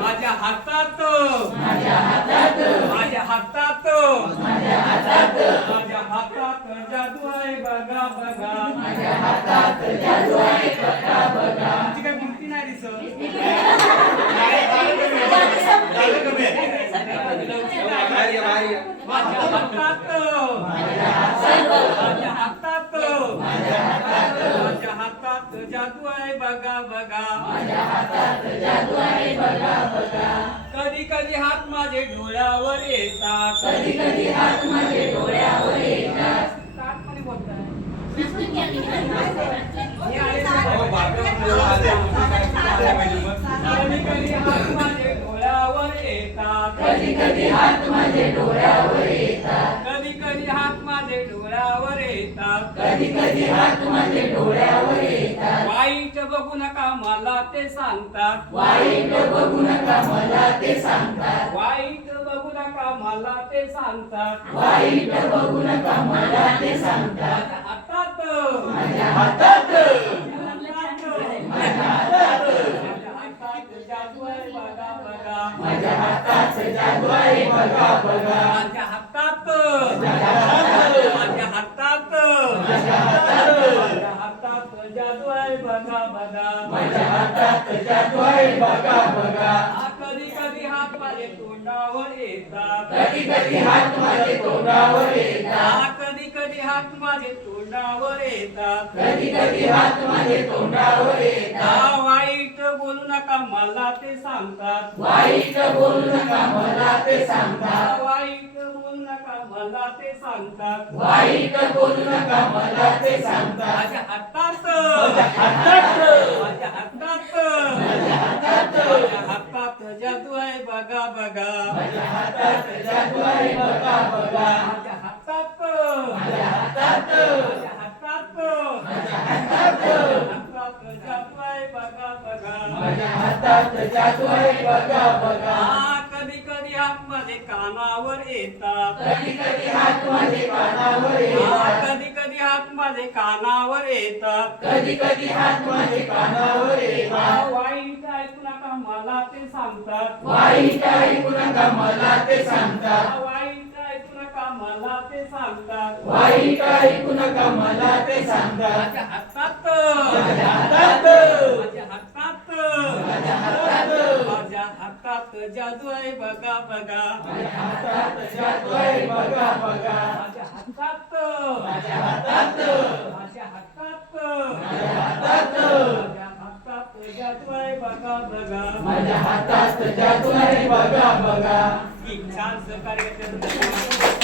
माझ्या हातात माझ्या हातात माझ्या हातात माझ्या हातात माझ्या हातात जादू आहे बघा बघा माझ्या हातात जादू आहे बघा बघा तुमची काय मुक्ती नाही दिसत माझ्या हातात माझ्या हातात माझ्या हातात माझ्या हातात माझ्या हातात जादू आहे बघा बघा माझ्या हातात जादू आहे बघा बघा कधी कधी हात माझे डोळ्यावर येतात कधी कधी हात माझे डोळ्यावर येतात ताटपणे बोलताय कधी कधी हात माझे डोळ्यावर येतात कधी कधी हात माझे डोळ्यावर येतात कधी कधी हात माझे डोळ्यावर येतात कधी कधी हात माझे डोळ्यावर येतात वाईट बघू नका मला ते सांगतात वाईट बघू नका मला ते सांगतात वाईट बघू नका मला ते सांगतात वाईट बघू नका मला ते सांगतात माझ्या हातात माझ्या हातात माझ्या हातात जादू आहे बघा बघा माझ्या हातात जादू आहे बघा बघा माझ्या हातात माझ्या हातात माझ्या हातात माझ्या हातात माझ्या हातात जादू आहे बघा बघा माझ्या हातात जादू आहे बघा बघा कधी कधी हात माझे तोंडावर येतात कधी कधी हात माझे तोंडावर येतात कधी कधी हात माझे तोंडावर येतात कधी कधी हात माझे तोंडावर येतात वाईट बोलू नका मला ते सांगतात वाईट बोलू नका मला ते सांगतात वाईट बोलू नका मला ते सांगतात वाईट बोलू नका मला ते सांगतात माझ्या हातात माझ्या हातात माझ्या हातात माझ्या हातात माझ्या हातात जादू आहे बघा बघा माझ्या हातात जादू आहे बघा बघा माझ्या हातात माझ्या हातात माझ्या हातात माझ्या हातात हातात जादू आहे बघा बघा माझ्या हातात जादू आहे बघा बघा कधी कधी हात माझे कानावर येतात कधी कधी हात माझे कानावर येतात कधी कधी हात माझे कानावर येतात कधी कधी हात माझे कानावर येतात वाईट ऐकू नका मला ते सांगतात वाईट ऐकू नका मला ते सांगतात वाईट ऐकू नका मला ते सांगतात वाईट ऐकू नका मला ते सांगतात माझ्या हातात माझ्या हातात माझ्या हातात माझ्या हातात माझ्या हातात जादू आहे बघा बघा माझ्या हातात जादू आहे बघा बघा माझ्या हातात माझ्या हातात माझ्या हातात माझ्या हातात माझ्या हातात जादू आहे बघा बघा माझ्या हातात जादू आहे बघा बघा की छान सहकार्य केलं